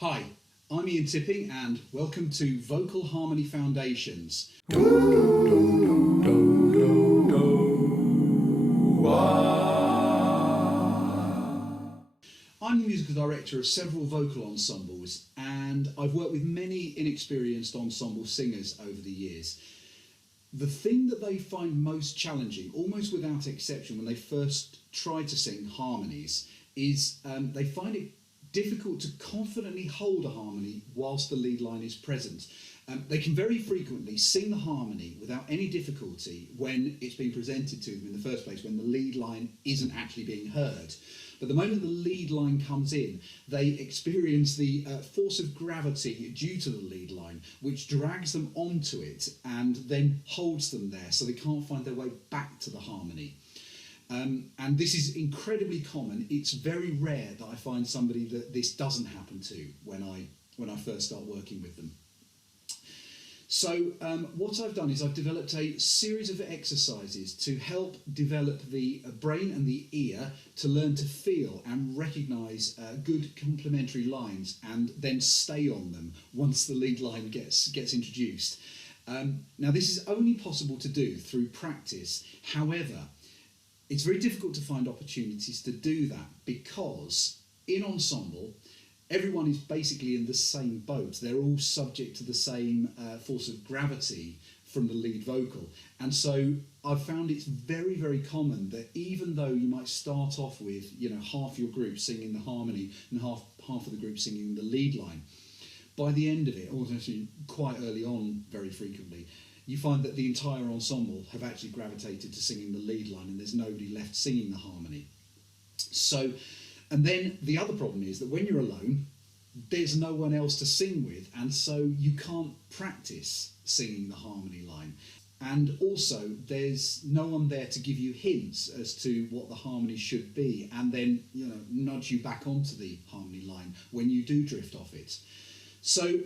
Hi, I'm Ian Tipping and welcome to Vocal Harmony Foundations. I'm the musical director of several vocal ensembles and I've worked with many inexperienced ensemble singers over the years. The thing that they find most challenging, almost without exception, when they first try to sing harmonies, is they find it difficult to confidently hold a harmony whilst the lead line is present. They can very frequently sing the harmony without any difficulty when it's being presented to them in the first place, when the lead line isn't actually being heard. But the moment the lead line comes in, they experience the force of gravity due to the lead line, which drags them onto it and then holds them there so they can't find their way back to the harmony. And this is incredibly common. It's very rare that I find somebody that this doesn't happen to when I first start working with them. So what I've done is I've developed a series of exercises to help develop the brain and the ear to learn to feel and recognise good complementary lines and then stay on them once the lead line gets introduced. Now this is only possible to do through practice. However, it's very difficult to find opportunities to do that because in ensemble, everyone is basically in the same boat. They're all subject to the same force of gravity from the lead vocal. And so I've found it's very, very common that even though you might start off with, half your group singing the harmony and half of the group singing the lead line, by the end of it, or actually quite early on very frequently, you find that the entire ensemble have actually gravitated to singing the lead line and there's nobody left singing the harmony. So, and then the other problem is that when you're alone, there's no one else to sing with, and so you can't practice singing the harmony line. And also, there's no one there to give you hints as to what the harmony should be, and then nudge you back onto the harmony line when you do drift off it. So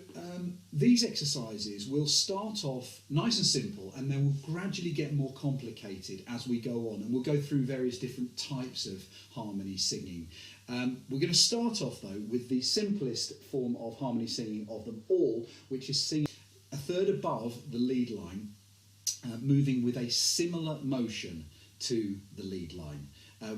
these exercises will start off nice and simple and then will gradually get more complicated as we go on, and we'll go through various different types of harmony singing. We're going to start off though with the simplest form of harmony singing of them all, which is singing a third above the lead line, moving with a similar motion to the lead line,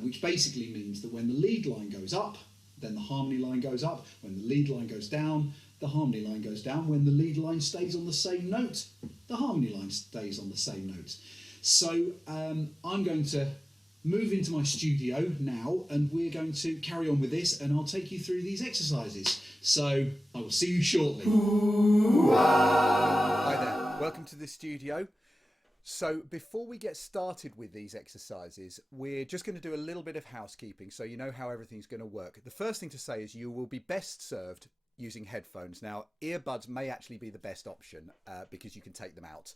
which basically means that when the lead line goes up, then the harmony line goes up. When the lead line goes down, the harmony line goes down. When the lead line stays on the same note, the harmony line stays on the same note. So I'm going to move into my studio now and we're going to carry on with this and I'll take you through these exercises. So I will see you shortly. Hi there, welcome to the studio. So before we get started with these exercises, we're just going to do a little bit of housekeeping so you know how everything's going to work. The first thing to say is you will be best served using headphones. Now, earbuds may actually be the best option because you can take them out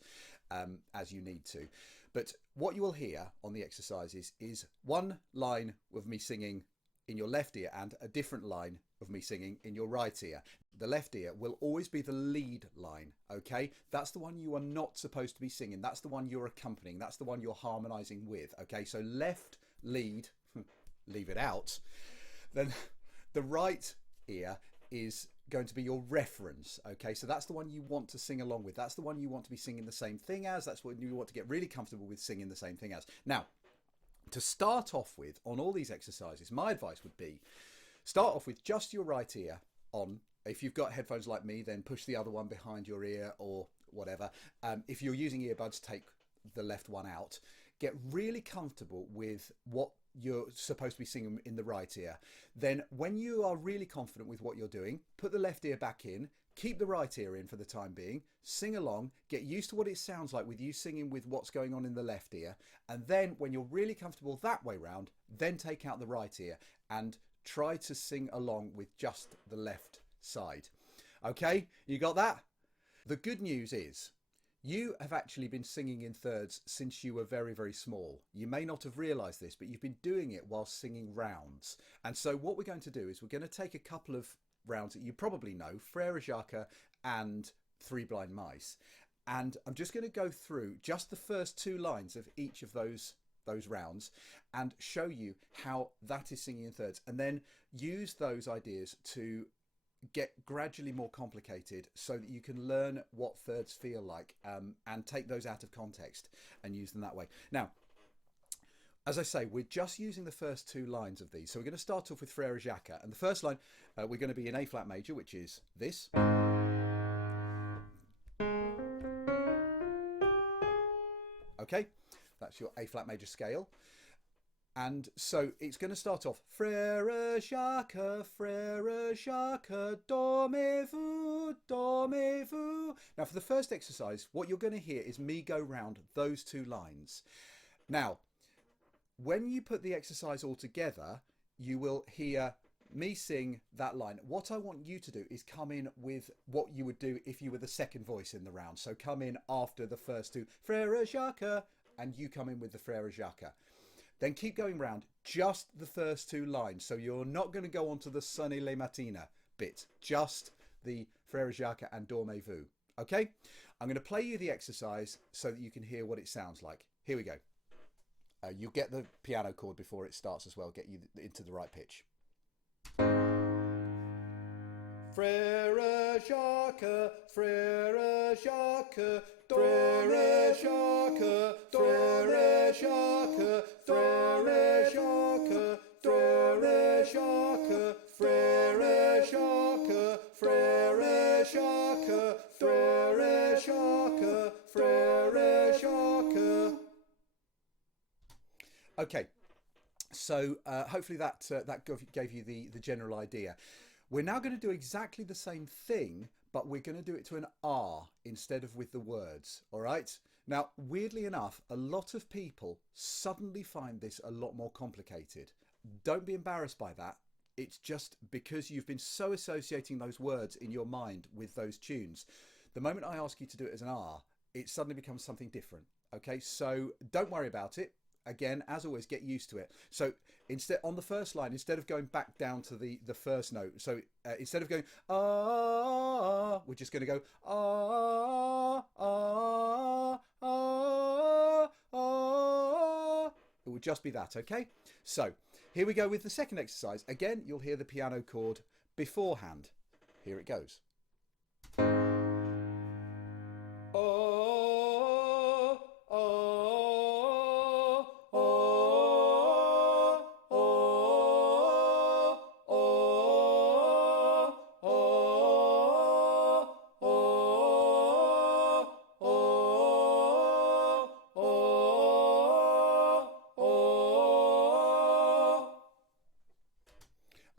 as you need to. But what you will hear on the exercises is one line of me singing in your left ear and a different line of me singing in your right ear. The left ear will always be the lead line, okay? That's the one you are not supposed to be singing. That's the one you're accompanying. That's the one you're harmonizing with, okay? So left lead, leave it out. Then the right ear is going to be your reference, okay? So that's the one you want to sing along with. That's the one you want to be singing the same thing as. That's what you want to get really comfortable with singing the same thing as. Now, to start off with on all these exercises, my advice would be start off with just your right ear on. If you've got headphones like me, then push the other one behind your ear or whatever. If you're using earbuds, take the left one out. Get really comfortable with what you're supposed to be singing in the right ear. Then when you are really confident with what you're doing, put the left ear back in, keep the right ear in for the time being, sing along, get used to what it sounds like with you singing with what's going on in the left ear. And then when you're really comfortable that way round, then take out the right ear and try to sing along with just the left side. Okay, you got that? The good news is you have actually been singing in thirds since you were very, very small. You may not have realised this, but you've been doing it while singing rounds. And so what we're going to do is we're going to take a couple of rounds that you probably know, Frere Jacques and Three Blind Mice. And I'm just going to go through just the first two lines of each of those rounds and show you how that is singing in thirds, and then use those ideas to get gradually more complicated so that you can learn what thirds feel like, and take those out of context and use them that way. Now, as I say, we're just using the first two lines of these. So we're going to start off with Frere Jacques. And the first line, we're going to be in A flat major, which is this. Okay, that's your A flat major scale. And so it's going to start off Frere Jacques, dormez-vous, dormez-vous. Now for the first exercise, what you're going to hear is me go round those two lines. Now, when you put the exercise all together, you will hear me sing that line. What I want you to do is come in with what you would do if you were the second voice in the round. So come in after the first two, Frere Jacques, and you come in with the Frere Jacques. Then keep going round just the first two lines. So you're not going to go on to the Sonne les matines bit, just the Frere Jacques and dormez-vous. Okay? I'm going to play you the exercise so that you can hear what it sounds like. Here we go. You'll get the piano chord before it starts as well, get you into the right pitch. Frere Jacques, Frere Jacques, Frere Jacques, Frere Jacques, Frere Jacques, Frere Jacques, Frere Jacques, Frere Jacques, Frere Jacques, Frere Jacques. Okay, so hopefully that gave you the general idea. We're now going to do exactly the same thing, but we're going to do it to an R instead of with the words, all right? Now, weirdly enough, a lot of people suddenly find this a lot more complicated. Don't be embarrassed by that. It's just because you've been so associating those words in your mind with those tunes. The moment I ask you to do it as an R, it suddenly becomes something different, okay? So don't worry about it. Again, as always, get used to it. So instead, on the first line, instead of going back down to the first note, so instead of going ah, we're just going to go ah, ah, ah, ah. It will just be that, okay? So here we go with the second exercise. Again, you'll hear the piano chord beforehand. Here it goes.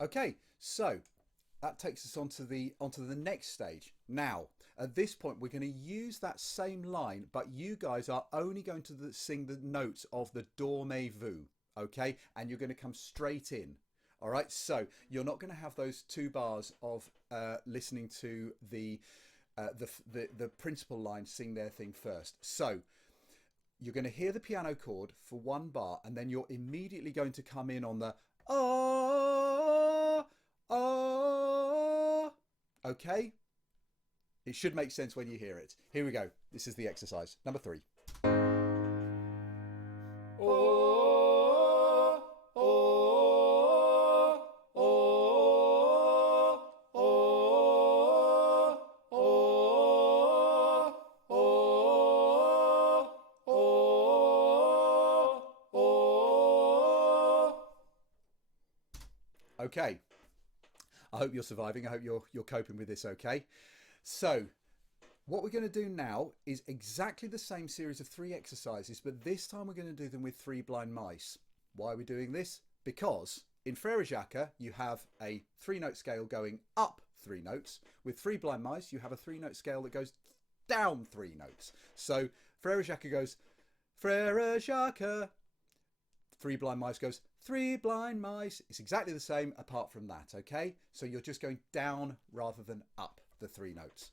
Okay, so that takes us onto the next stage. Now, at this point, we're going to use that same line, but you guys are only going to sing the notes of the dormez-vous, okay? And you're going to come straight in, all right? So you're not going to have those 2 bars of listening to the principal line sing their thing first. So you're going to hear the piano chord for 1 bar, and then you're immediately going to come in on the ah, ah. Okay? It should make sense when you hear it. Here we go. This is the exercise. Number 3. Oh, oh, oh, oh, oh, oh, oh. Okay. I hope you're surviving. I hope you're coping with this okay. So what we're going to do now is exactly the same series of 3 exercises, but this time we're going to do them with 3 blind mice. Why are we doing this? Because in Frere Jacques you have a 3-note scale going up 3 notes. With 3 blind mice you have a 3-note scale that goes down 3 notes. So Frere Jacques goes Frere Jacques. 3 blind mice goes 3 blind mice. It's exactly the same apart from that, okay? So you're just going down rather than up the 3 notes.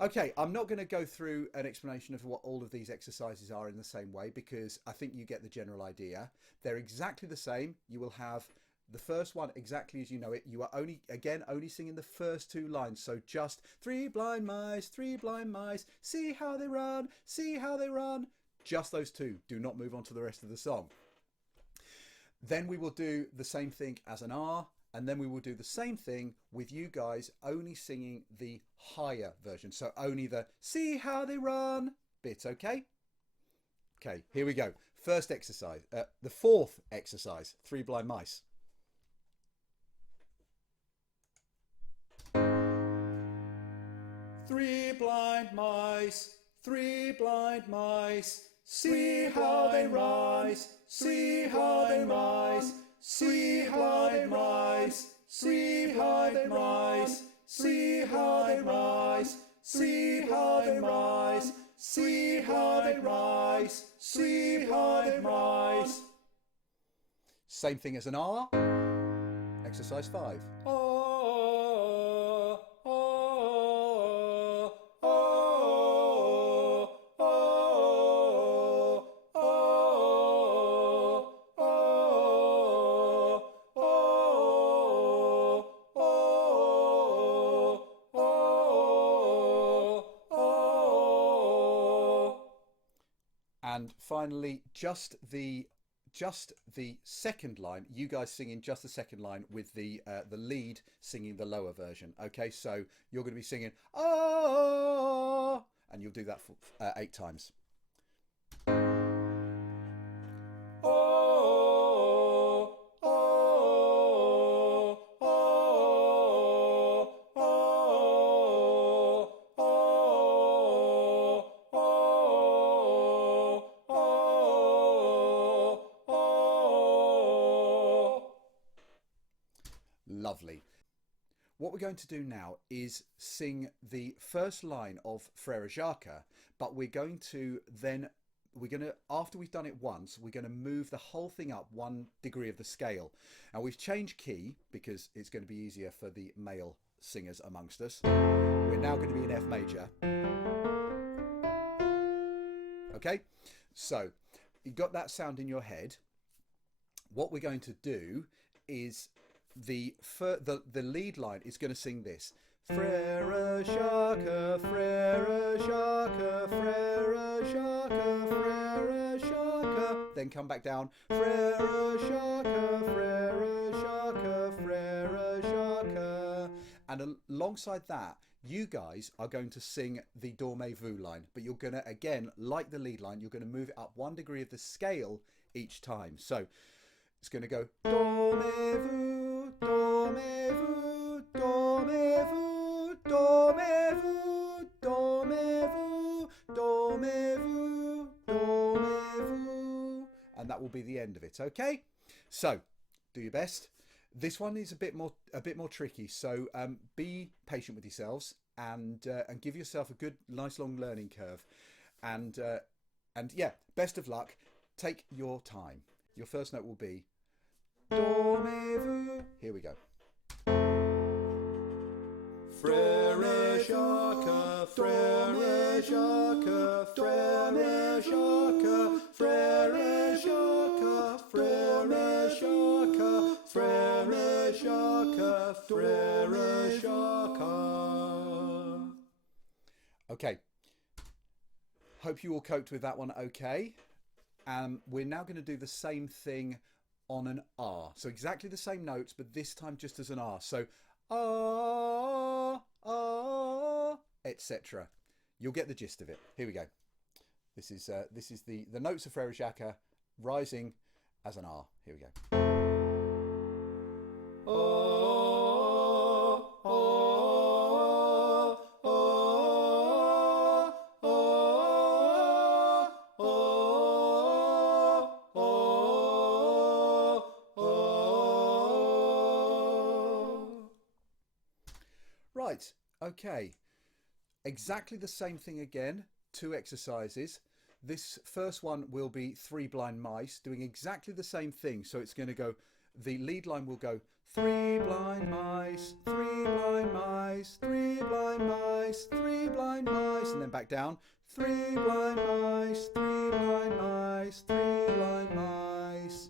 Okay, I'm not going to go through an explanation of what all of these exercises are in the same way because I think you get the general idea. They're exactly the same. You will have the first one exactly as you know it. You are only singing the first 2 lines. So just 3 blind mice, see how they run, see how they run. Just those 2. Do not move on to the rest of the song. Then we will do the same thing as an R, And then we will do the same thing with you guys only singing the higher version. So only the see how they run bit, okay? Okay, here we go. First exercise, the fourth exercise, Three Blind Mice. Three blind mice, three blind mice, see how they rise, see how they rise, see how they rise, see how they rise, see how they rise, see how they rise, see how they rise, see how they rise. Same thing as an R. Exercise 5. And finally, just the second line. You guys singing just the second line with the lead singing the lower version. Okay, so you're going to be singing ah, and you'll do that for 8 times. Lovely. What we're going to do now is sing the first line of Frere Jacques, but we're going to after we've done it once, we're going to move the whole thing up 1 degree of the scale. And we've changed key because it's going to be easier for the male singers amongst us. We're now going to be in F major. Okay, so you've got that sound in your head. What we're going to do is the lead line is going to sing this. Frere Jacques, Frere Jacques, Frere Jacques, Frere Jacques. Then come back down. Frere Jacques, Frere Jacques, Frere Jacques. And alongside that, you guys are going to sing the Dormez-vous line. But you're going to, again, like the lead line, you're going to move it up 1 degree of the scale each time. So it's going to go Dormez-vous, Dormez-vous, Dormez-vous, Dormez-vous, Dormez-vous, Dormez-vous, Dormez-vous. And that will be the end of it, okay? So, do your best. This one is a bit more tricky, so be patient with yourselves and give yourself a good, nice long learning curve. And yeah, best of luck. Take your time. Your first note will be Dormez-vous. Here we go. Frere Jacques, Frere Jacques, Frere Jacques, Frere Jacques, Frere Jacques, Frere Jacques, Frere Jacques. Okay. Hope you all coped with that one okay. We're now going to do the same thing on an R. So exactly the same notes, but this time just as an R. So ah, ah, etc. You'll get the gist of it. Here we go. This is the notes of Frere Jacques rising as an R. Here we go. Right, okay. Exactly the same thing again, 2 exercises. This first one will be Three Blind Mice, doing exactly the same thing. So it's going to go, the lead line will go, 3 blind mice, 3 blind mice, 3 blind mice, 3 blind mice, and then back down, 3 blind mice, 3 blind mice, 3 blind mice.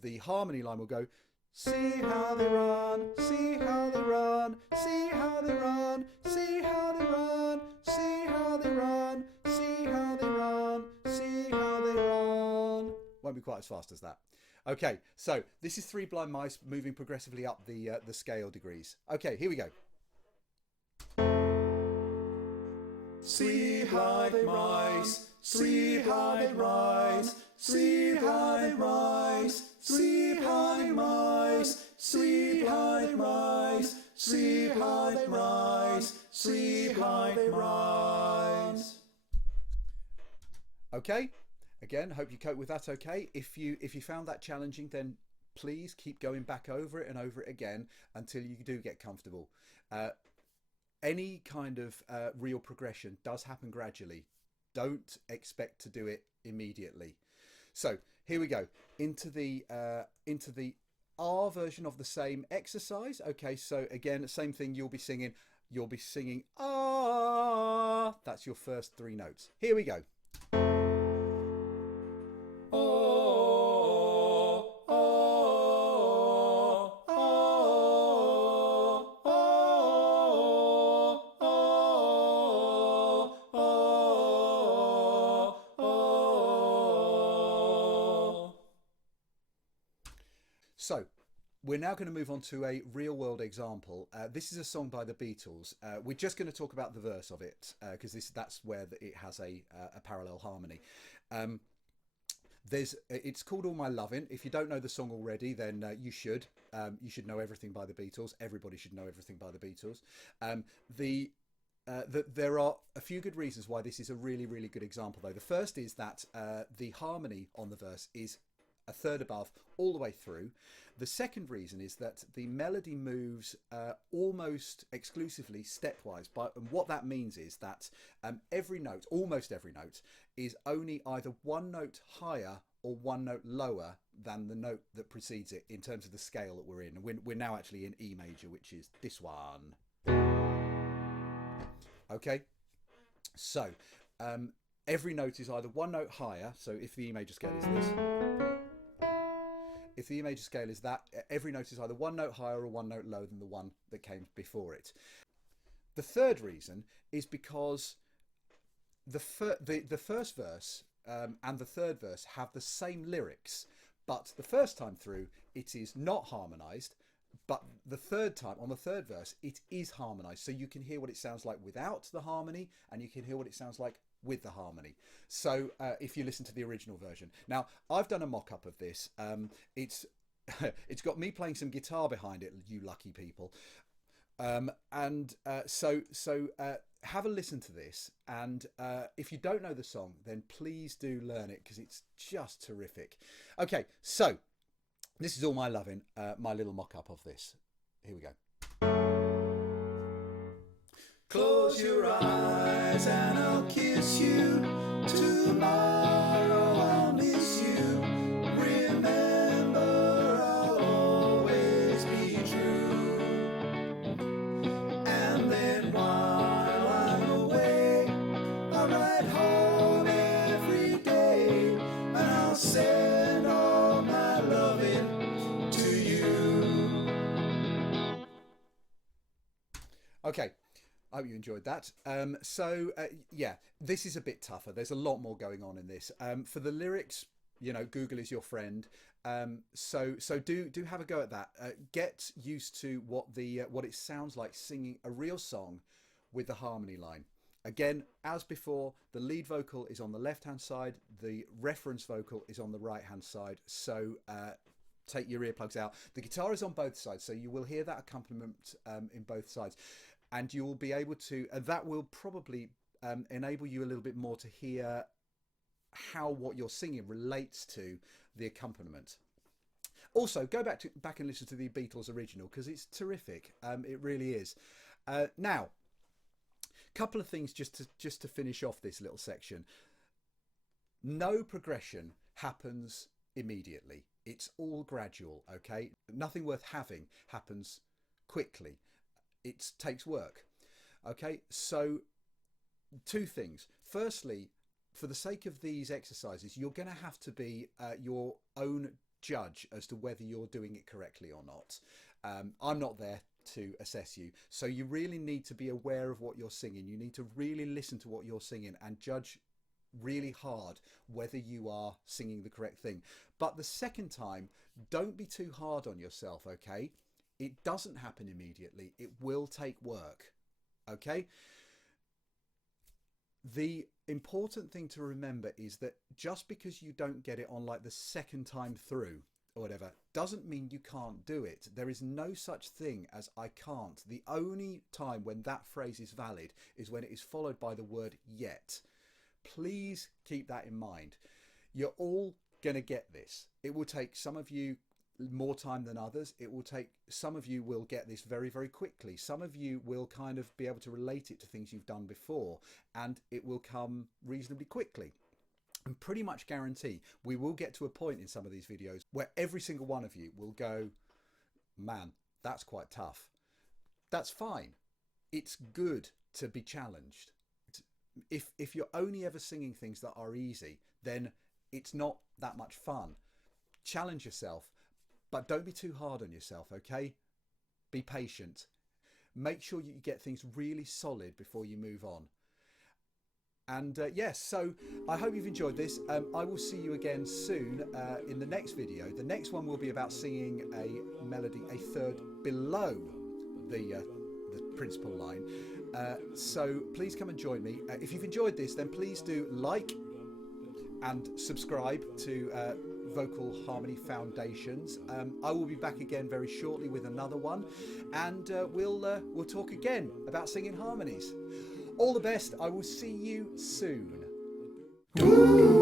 The harmony line will go, see how they run, see how they run, see how they run, see how they run, see how they run, see how they run, see how they run. Won't be quite as fast as that. Okay, so this is Three Blind Mice moving progressively up the scale degrees. Okay, here we go. See how they rise, see how they rise, see how they rise, see how they rise, see how they rise, see how they rise, see how they rise. Okay, again, hope you cope with that okay. If you found that challenging, then please keep going back over it and over it again until you do get comfortable. Any kind of real progression does happen gradually. Don't expect to do it immediately. So here we go into the R version of the same exercise. Okay, so again, same thing. You'll be singing ah. That's your first three notes. Here we go. So we're now going to move on to a real world example. This is a song by the Beatles. We're just going to talk about the verse of it because that's where it has a parallel harmony. It's called All My Lovin'. If you don't know the song already, then you should. You should know everything by the Beatles. Everybody should know everything by the Beatles. There are a few good reasons why this is a really, really good example, though. The first is that the harmony on the verse is a third above all the way through. The second reason is that the melody moves almost exclusively stepwise. And what that means is that almost every note, is only either one note higher or one note lower than the note that precedes it in terms of the scale that we're in. And we're now actually in E major, which is this one. Okay, so every note is either one note higher. So if the E major scale is this, if the E major scale is that, every note is either one note higher or one note lower than the one that came before it. The third reason is because the first verse and the third verse have the same lyrics, but the first time through it is not harmonized, but the third time, on the third verse, it is harmonized. So you can hear what it sounds like without the harmony, and you can hear what it sounds like with the harmony. So if you listen to the original version. Now, I've done a mock-up of this. It's got me playing some guitar behind it, you lucky people. So have a listen to this, and if you don't know the song, then please do learn it, because it's just terrific. Okay, so this is All My Lovin', my little mock-up of this. Here we go. Close your eyes and I'll kiss you. Tomorrow I'll miss you. Remember, I'll always be true. And then while I'm away, I'll ride home every day, and I'll send all my loving to you. Okay, I hope you enjoyed that. Yeah, this is a bit tougher. There's a lot more going on in this. For the lyrics, Google is your friend. So do have a go at that. Get used to what it sounds like singing a real song with the harmony line. Again, as before, the lead vocal is on the left-hand side. The reference vocal is on the right-hand side. So take your earplugs out. The guitar is on both sides, so you will hear that accompaniment in both sides. And you will be able to, that will probably enable you a little bit more to hear how what you're singing relates to the accompaniment. Also, go back and listen to the Beatles original, because it's terrific. It really is. Now, couple of things just to finish off this little section. No progression happens immediately. It's all gradual, okay? Nothing worth having happens quickly. It takes work. Okay, so two things. Firstly, for the sake of these exercises, you're going to have to be your own judge as to whether you're doing it correctly or not. I'm not there to assess you, so you really need to be aware of what you're singing. You need to really listen to what you're singing and judge really hard whether you are singing the correct thing. But the second time, don't be too hard on yourself, okay? It doesn't happen immediately. It will take work, okay? The important thing to remember is that just because you don't get it on like the second time through or whatever, doesn't mean you can't do it. There is no such thing as I can't. The only time when that phrase is valid is when it is followed by the word yet. Please keep that in mind. You're all going to get this. It will take some of you more time than others. It will take, some of you will get this very, very quickly. Some of you will kind of be able to relate it to things you've done before, and it will come reasonably quickly. And pretty much guarantee we will get to a point in some of these videos where every single one of you will go, man, that's quite tough. That's fine. It's good to be challenged. If you're only ever singing things that are easy, then it's not that much fun. Challenge yourself, but don't be too hard on yourself, okay? Be patient. Make sure you get things really solid before you move on. And yes, so I hope you've enjoyed this. I will see you again soon in the next video. The next one will be about singing a melody a third below the principal line. So please come and join me. If you've enjoyed this, then please do like and subscribe to Vocal Harmony Foundations. I will be back again very shortly with another one, and we'll talk again about singing harmonies. All the best. I will see you soon. Woo!